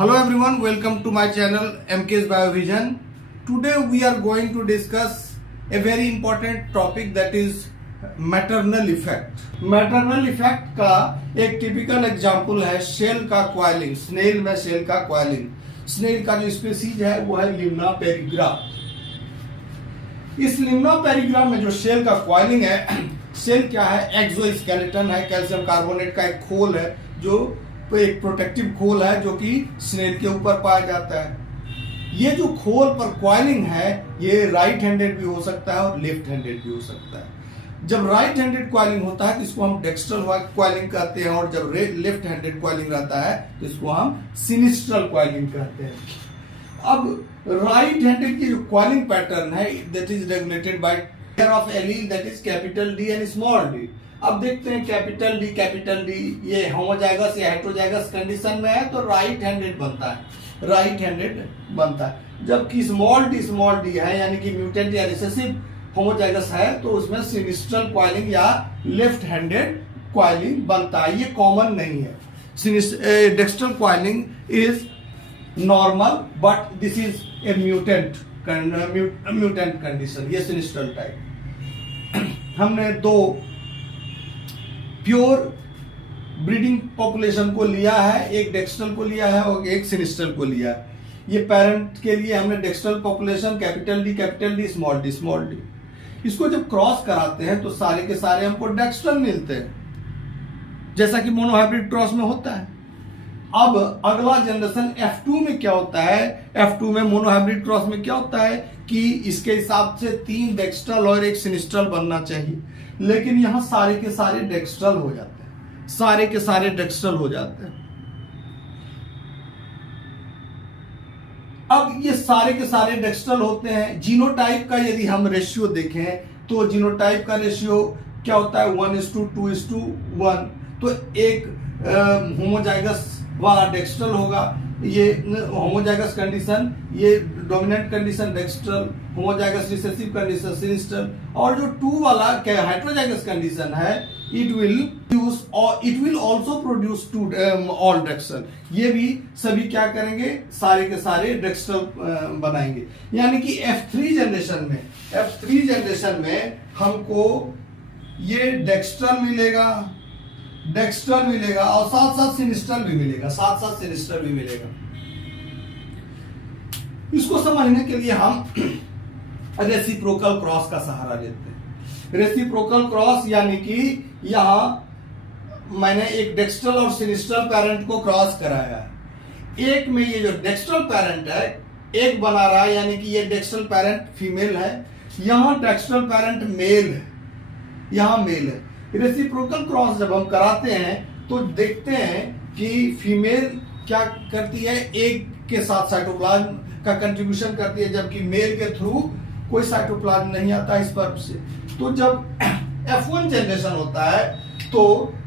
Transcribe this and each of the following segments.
Hello everyone, welcome to my channel MK's Biovision. Today we are going to discuss a very important topic that is maternal effect. Maternal effect का एक typical example है shell का coiling, snail में shell का coiling. Snail का जो species है वो है लिम्ना पेरिग्रा। इस लिम्ना पेरिग्रा में जो शेल का क्वाइलिंग है, शेल क्या है? एक्सोस्केलेटन है, कैल्शियम कार्बोनेट का एक खोल है जो एक प्रोटेक्टिव खोल है जो कि स्नेल के ऊपर पाया जाता है। ये जो खोल पर क्वाइलिंग है ये राइट हैंडेड भी हो सकता है और लेफ्ट हैंडेड भी हो सकता है। जब राइट हैंडेड क्वाइलिंग होता है तो इसको हम डेक्स्ट्रल क्वाइलिंग कहते हैं, और जब लेफ्ट हैंडेड क्वाइलिंग रहता है तो इसको हम सिनिस्ट्रल क्वाइलिंग कहते हैं। अब राइट हैंडेड की जो क्वाइलिंग पैटर्न है that is regulated by pair of allele that is capital D and small D. अब देखते हैं कैपिटल डी ये होमोजाइगस या हेटेरोजाइगस कंडीशन में है तो राइट हैंडेड बनता है, राइट हैंडेड बनता है। जबकि स्मॉल डी है यानी कि म्यूटेंट या रिसेसिव होमोजाइगस है तो उसमें सिनिस्ट्रल क्वाइलिंग या लेफ्ट हैंडेड क्वाइलिंग बनता है। ये कॉमन नहीं है। Dextral coiling is normal but this is a mutant condition, ये सिनिस्ट्रल टाइप। हमने दो प्योर ब्रीडिंग पॉपुलेशन को लिया है, एक डेक्स्ट्रल को लिया है और एक सिनिस्ट्रल को लिया है। ये पेरेंट के लिए हमने dextral population capital D small D. इसको जब क्रॉस कराते हैं तो सारे के सारे हमको डेक्स्ट्रल मिलते हैं जैसा कि मोनोहाइब्रिड क्रॉस में होता है। अब अगला जनरेशन F2 में क्या होता है? F2 में मोनोहाइब्रिड क्रॉस में क्या होता है कि इसके हिसाब से 3 डेक्स्ट्रल और एक सिनिस्ट्रल बनना चाहिए, लेकिन यहां सारे के सारे डेक्स्ट्रल हो जाते हैं, सारे के सारे डेक्स्ट्रल हो जाते हैं। अब ये सारे के सारे डेक्स्ट्रल होते हैं। जीनोटाइप का यदि हम रेशियो देखें तो जीनोटाइप का रेशियो क्या होता है? 1:2:1। तो एक होमोजाइगस वाला डेक्स्ट्रल होगा, ये होमोजाइगस कंडीशन, ये dominant condition dextral, homozygous recessive condition sinistral, और जो 2 वाला हेटेरोजाइगस कंडीशन है it will also produce all dextral. ये भी सभी क्या करेंगे? सारे के सारे डेक्स्ट्रल बनाएंगे। यानी कि F3 जनरेशन में हमको ये डेक्स्ट्रल मिलेगा और साथ साथ सिनिस्ट्रल भी मिलेगा, इसको समझने के लिए हम रेसिप्रोकल क्रॉस का सहारा लेते हैं। रेसिप्रोकल क्रॉस यानी कि यहां मैंने एक डेक्स्ट्रल और सिनिस्ट्रल पैरेंट को क्रॉस कराया है। एक में ये जो डेक्स्ट्रल पैरेंट है एक बना रहा है, यानी कि ये डेक्स्ट्रल पैरेंट फीमेल है, यहां डेक्स्ट्रल पैरेंट मेल है, यहां मेल है। रेसिप्रोकल क्रॉस जब हम कराते हैं तो देखते हैं कि फीमेल क्या करती है, एक के साथ साइटोप्लाज्म का कंट्रीब्यूशन करती है, जबकि मेल के थ्रू कोई साइटोप्लाज्म नहीं आता इस पर्प से। तो जब F1 जनरेशन होता है तो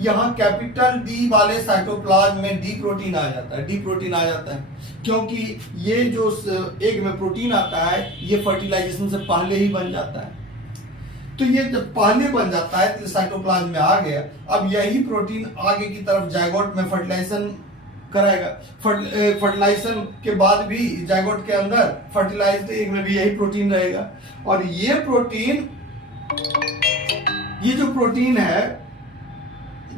यहां कैपिटल डी वाले साइटोप्लाज्म में डी प्रोटीन आ जाता है, क्योंकि ये जो एग में प्रोटीन आता है ये फर्टिलाइजेशन से पहले ही बन जाता है। तो ये जब पहले बन जाता है तो साइटोप्लाज्म में आ गया। अब यही प्रोटीन आगे की तरफ जायगोट में फर्टिलाइजेशन कराएगा। फर्टिलाइजेशन के बाद भी जायगोट के अंदर फर्टिलाइज्ड एग में भी यही प्रोटीन रहेगा, और ये जो प्रोटीन है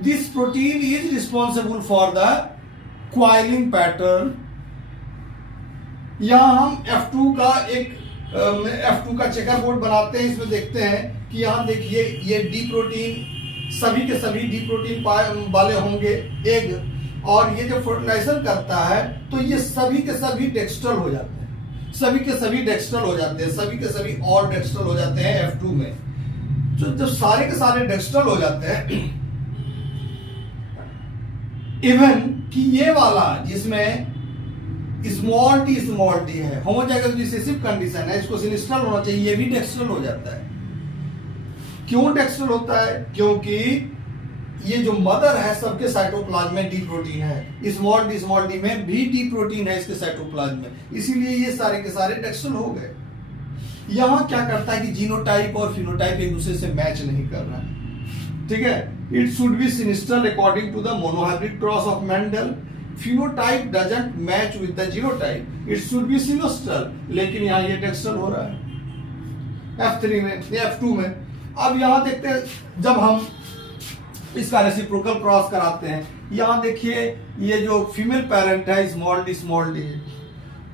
this protein is responsible for the coiling pattern. यहां हम F2 का चेकर बोर्ड बनाते हैं। इसमें देखते हैं कि यहां देखिए ये डी प्रोटीन, सभी के सभी डी प्रोटीन वाले होंगे एग, और ये जो फर्टिलाइजेशन करता है तो ये सभी के सभी डेक्स्ट्रल हो जाते हैं, सभी के सभी और डेक्स्ट्रल हो जाते हैं F2 में। तो जब सारे के सारे डेक्स्ट्रल हो जाते हैं, इवन कि ये वाला जिसमें स्मॉल डी है, होमोजाइगस रिसेसिव कंडीशन है, इसको सिनिस्ट्रल होना चाहिए, ये भी डेक्स्ट्रल हो जाता है। क्यों डेक्स्ट्रल होता है? क्योंकि ये जो मदर है सबके साइटोप्लाज्म में डी प्रोटीन है, स्मॉल डी में भी डी प्रोटीन है इसके साइटोप्लाज्म में, इसीलिए ये सारे के सारे डेक्स्ट्रल हो गए। यहां क्या करता है कि जीनोटाइप और फिनोटाइप एक दूसरे से मैच नहीं कर रहा है, ठीक है। It should be sinistral according to the monohybrid cross of Mendel. Phenotype doesn't match with the genotype, it should be sinistral, लेकिन यहाँ ये डेक्स्ट्रल हो रहा है F3 में या F2 में। अब यहाँ देखते हैं जब हम इसका रेसिप्रोकल क्रॉस कराते हैं, यहाँ देखिए ये जो फीमेल पेरेंट है स्मॉल डी है,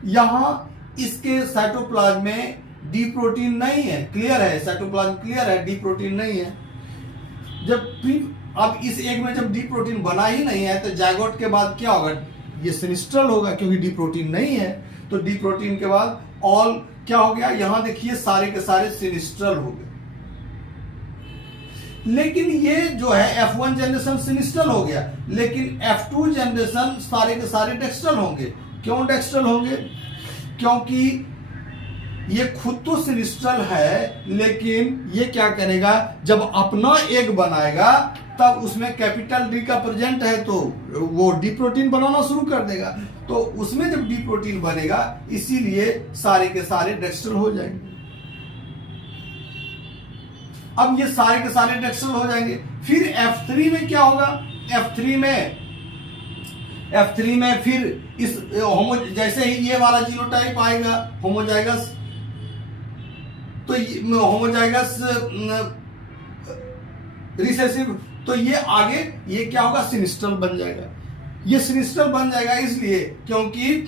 यहाँ इसके साइटोप्लाज्म में डी प्रोटीन नहीं है, क्लियर है, साइटोप्लाज्म क्लियर है, डी प्रोटीन नहीं है। अब इस एग में जब डी प्रोटीन बना ही नहीं है तो जायगोट के बाद क्या होगा, ये सिनिस्ट्रल होगा क्योंकि डी प्रोटीन नहीं है। तो डी प्रोटीन के बाद ऑल क्या हो गया, यहां देखिए सारे के सारे सिनिस्ट्रल हो गए। लेकिन ये जो है F1 जनरेशन सिनिस्ट्रल हो गया, लेकिन F2 जनरेशन सारे के सारे डेक्स्ट्रल होंगे। क्यों डेक्स्ट्रल होंगे, क्योंकि ये खुद तो सिनिस्ट्रल है, लेकिन ये क्या करेगा, जब अपना एग बनाएगा तब उसमें कैपिटल डी का प्रेजेंट है तो वो डी प्रोटीन बनाना शुरू कर देगा। तो उसमें जब डी प्रोटीन बनेगा इसीलिए सारे के सारे डेक्स्ट्रल हो जाएंगे। अब ये सारे के सारे डेक्स्ट्रल हो जाएंगे। फिर F3 में क्या होगा, F3 में फिर इस जैसे ही ये वाला जीनोटाइप आएगा होमोजाइगस, तो होमोजाइगस रिसेसिव, तो ये आगे ये क्या होगा, सिनिस्ट्रल बन जाएगा। ये सिनिस्ट्रल बन जाएगा इसलिए क्योंकि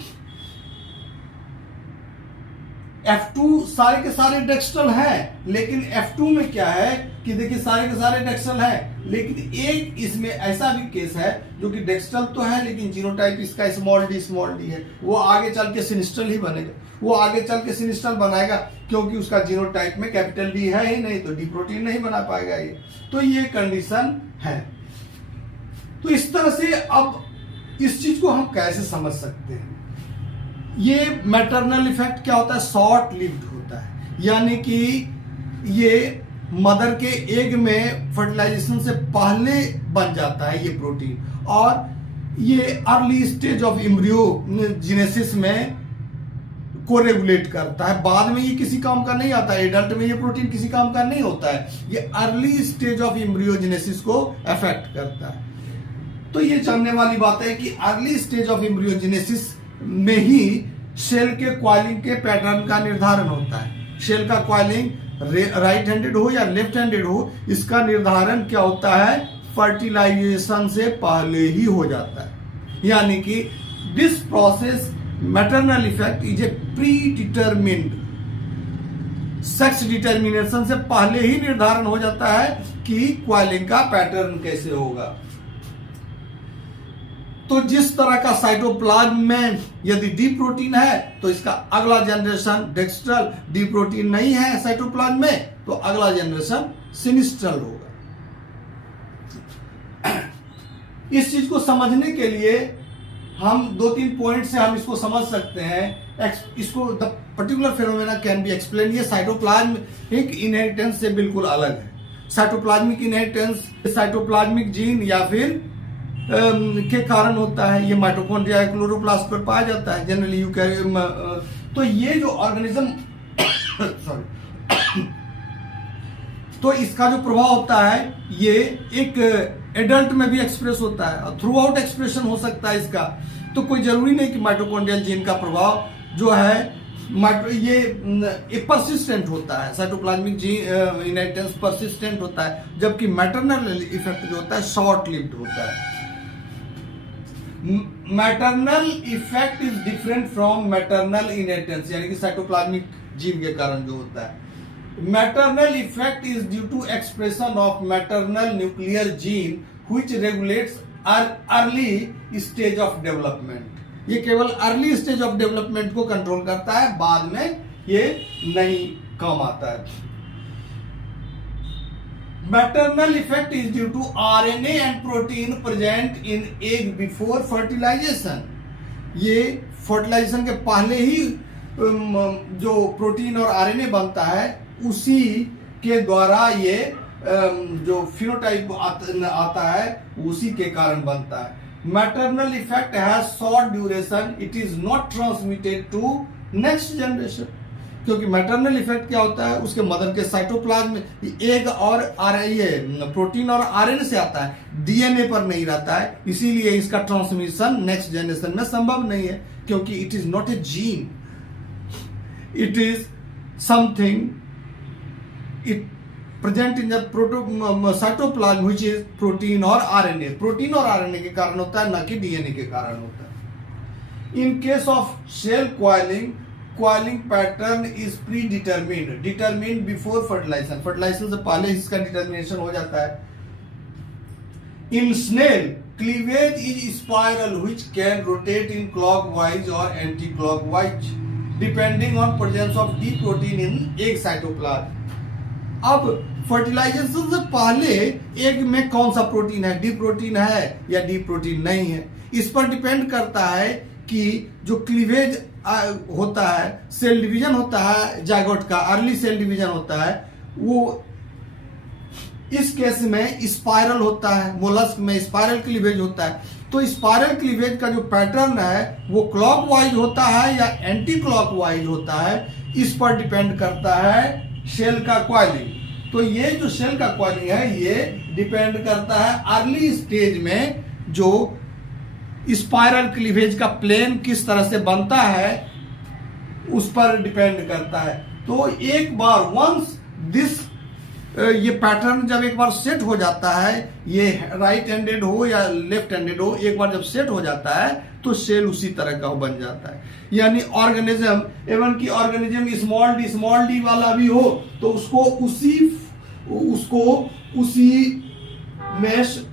F2 सारे के सारे डेक्स्ट्रल हैं, लेकिन F2 में क्या है कि देखिए सारे के सारे डेक्स्ट्रल हैं, लेकिन एक इसमें ऐसा भी केस है जो कि डेक्स्ट्रल तो है लेकिन जीनोटाइप इसका स्मॉल डी है, वो आगे चल के सिनिस्ट्रल ही बनेगा, वो आगे चल के सिनिस्ट्रल बनाएगा क्योंकि उसका जीनोटाइप में कैपिटल डी है ही नहीं, तो डी प्रोटीन नहीं बना पाएगा ये। तो ये कंडीशन है। तो इस तरह से अब इस चीज को हम कैसे समझ सकते हैं, ये मैटरनल इफेक्ट क्या होता है, शॉर्ट लिव्ड होता है, यानी कि ये मदर के एग में फर्टिलाइजेशन से पहले बन जाता है ये प्रोटीन, और ये अर्ली स्टेज ऑफ एम्ब्रियोजेनेसिस में को रेगुलेट करता है। बाद में ये किसी काम का नहीं आता है, एडल्ट में ये प्रोटीन किसी काम का नहीं होता है, ये अर्ली स्टेज ऑफ एम्ब्रियोजेनेसिस को अफेक्ट करता है। तो ये जानने वाली बात है कि अर्ली स्टेज ऑफ एम्ब्रियोजेनेसिस में ही सेल के क्वाइलिंग के पैटर्न का निर्धारण होता है। सेल का क्वाइलिंग राइट हैंडेड हो या लेफ्ट हैंडेड हो, इसका निर्धारण क्या होता है, फर्टिलाइजेशन से पहले ही हो जाता है। यानी कि this process maternal effect is a pre determined, sex determination से पहले ही निर्धारण हो जाता है कि क्वाइलिंग का पैटर्न कैसे होगा। तो जिस तरह का साइटोप्लाज्म में यदि डी प्रोटीन है तो इसका अगला जनरेशन डेक्स्ट्रल, डी प्रोटीन नहीं है साइटोप्लाज्म में तो अगला जनरेशन सिनिस्ट्रल होगा। इस चीज को समझने के लिए हम 2-3 पॉइंट से हम इसको समझ सकते हैं। इसको the particular phenomena can be explain, ये साइटोप्लाज्मिक इनहेरिटेंस से बिल्कुल अलग है। साइटोप्लाज्मिक इनहेरिटेंस साइटोप्लाज्मिक जीन या फिर के कारण होता है, ये माइटोकॉन्ड्रिया क्लोरोप्लास्ट पर पाया जाता है जनरली तो ये जो ऑर्गेनिज्म सॉरी तो इसका जो प्रभाव होता है ये एक एडल्ट में भी एक्सप्रेस होता है और थ्रू आउट एक्सप्रेशन हो सकता है इसका। तो कोई जरूरी नहीं कि माइटोकॉन्ड्रियल जीन का प्रभाव जो है ये परसिस्टेंट होता है, साइटोप्लाज्मिक जीन इनहेरिटेंस परसिस्टेंट होता है, जबकि मैटरनल इफेक्ट जो होता है शॉर्ट लिव्ड होता है। Maternal effect is different from maternal inheritance, यानी कि साइटोप्लाज्मिक जीन के कारण जो होता है। Maternal effect is due to expression of maternal nuclear gene which regulates early stage of development. ये केवल अर्ली स्टेज ऑफ डेवलपमेंट को कंट्रोल करता है, बाद में ये नहीं काम आता है। Maternal effect is due to RNA and protein present in egg before fertilization। ये फर्टिलाइजेशन के पहले ही जो प्रोटीन और आरएनए बनता है उसी के द्वारा ये जो फिनोटाइप आता है उसी के कारण बनता है। Maternal effect has short duration, it is not transmitted to next generation. क्योंकि मैटरनल इफेक्ट क्या होता है, उसके मदर के साइटोप्लाज्म में एग और ये प्रोटीन और आरएनए से आता है, डीएनए पर नहीं रहता है, इसीलिए इसका ट्रांसमिशन नेक्स्ट जनरेशन में संभव नहीं है, क्योंकि it is not a gene, it is something it present in the cytoplasm which is protein और आरएनए। प्रोटीन और आरएनए के कारण होता है, न कि डीएनए के कारण होता है। In case of cell coiling pattern is pre determined before fertilization. Fertilization से पहले इसका डिटर्मिनेशन हो जाता है। In snail cleavage is spiral which can rotate in clockwise और anti clockwise depending on presence of D protein in egg cytoplasm. अब fertilization से पहले एग में कौन सा प्रोटीन है, डी प्रोटीन है या डी प्रोटीन नहीं है, इस पर डिपेंड करता है कि जो क्लीवेज होता है, सेल डिवीजन होता है जायगोट का, अर्ली सेल डिवीजन होता है, वो इस केस में स्पाइरल होता है, मोलस्क में स्पाइरल क्लीवेज होता है। तो स्पाइरल क्लीवेज का जो पैटर्न है वो क्लॉकवाइज होता है या एंटी क्लॉकवाइज होता है, इस पर डिपेंड करता है सेल का क्वाइलिंग। तो ये जो सेल का क्वाइलिंग है ये डिपेंड करता है अर्ली स्टेज में जो स्पाइरल क्लीवेज का प्लेन किस तरह से बनता है उस पर डिपेंड करता है। तो एक बार वंस दिस ये पैटर्न जब एक बार सेट हो जाता है, ये राइट हैंडेड हो या लेफ्ट हैंडेड हो, एक बार जब सेट हो जाता है तो सेल उसी तरह का बन जाता है। यानी ऑर्गेनिज्म, एवं की ऑर्गेनिज्म स्मॉल डी वाला भी हो तो उसको उसी मेश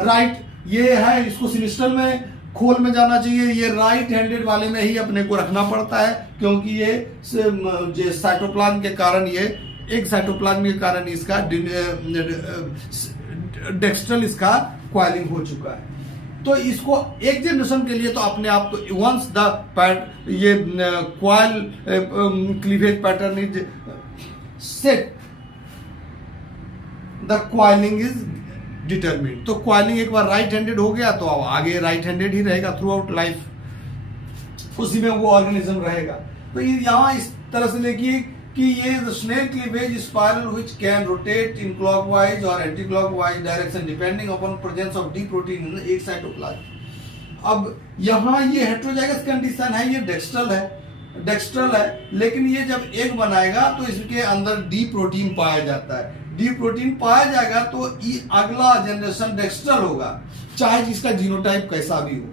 राइट, ये है इसको सिनिस्टर में खोल में जाना चाहिए, ये राइट हैंडेड वाले में ही अपने को रखना पड़ता है, क्योंकि ये साइटोप्लाज्म के कारण, ये एक साइटोप्लाज्म के कारण इसका डेक्स्ट्रल इसका क्वाइलिंग हो चुका है। तो इसको एक जनरेशन के लिए तो अपने आप को वंस द ये coil cleavage pattern is set, the coiling is determined. तो क्वाइलिंग एक बार राइट हैंडेड हो गया तो अब आगे राइट हैंडेड ही रहेगा थ्रू आउट लाइफ, उसी में वो ऑर्गेनिज्म रहेगा। तो यहाँ इस तरह से देखिए कि ये snail cleavage spiral which can rotate in clockwise और anti clockwise direction depending upon presence of D protein in egg cytoplasm. अब यहाँ ये हेटेरोजाइगस कंडीशन है, ये डेक्स्ट्रल है, लेकिन ये जब एग बनाएगा तो इसके अंदर डी प्रोटीन पाया जाता है। डी प्रोटीन पाया जाएगा तो अगला जनरेशन डेक्स्ट्रल होगा, चाहे जिसका जीनोटाइप कैसा भी हो।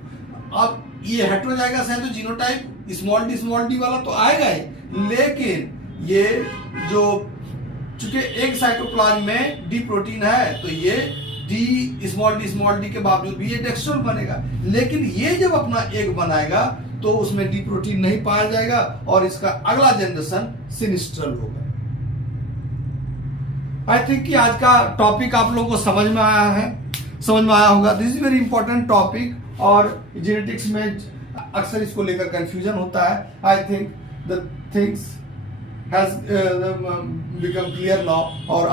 अब ये हेटेरोजाइगस है तो जीनोटाइप स्मॉल डी वाला तो आएगा ही, लेकिन ये जो चूंकि एक साइटोप्लाज्म में डी प्रोटीन है तो ये डी स्मॉल डी के बावजूद भी ये डेक्स्ट्रल बनेगा। लेकिन ये जब अपना एग बनाएगा तो उसमें डी प्रोटीन नहीं पाया जाएगा और इसका अगला जनरेशन सिनिस्ट्रल होगा। आई थिंक कि आज का टॉपिक आप लोगों को समझ में आया होगा। This is very important topic और जेनेटिक्स में अक्सर इसको लेकर कंफ्यूजन होता है। I think the things has become clear now, और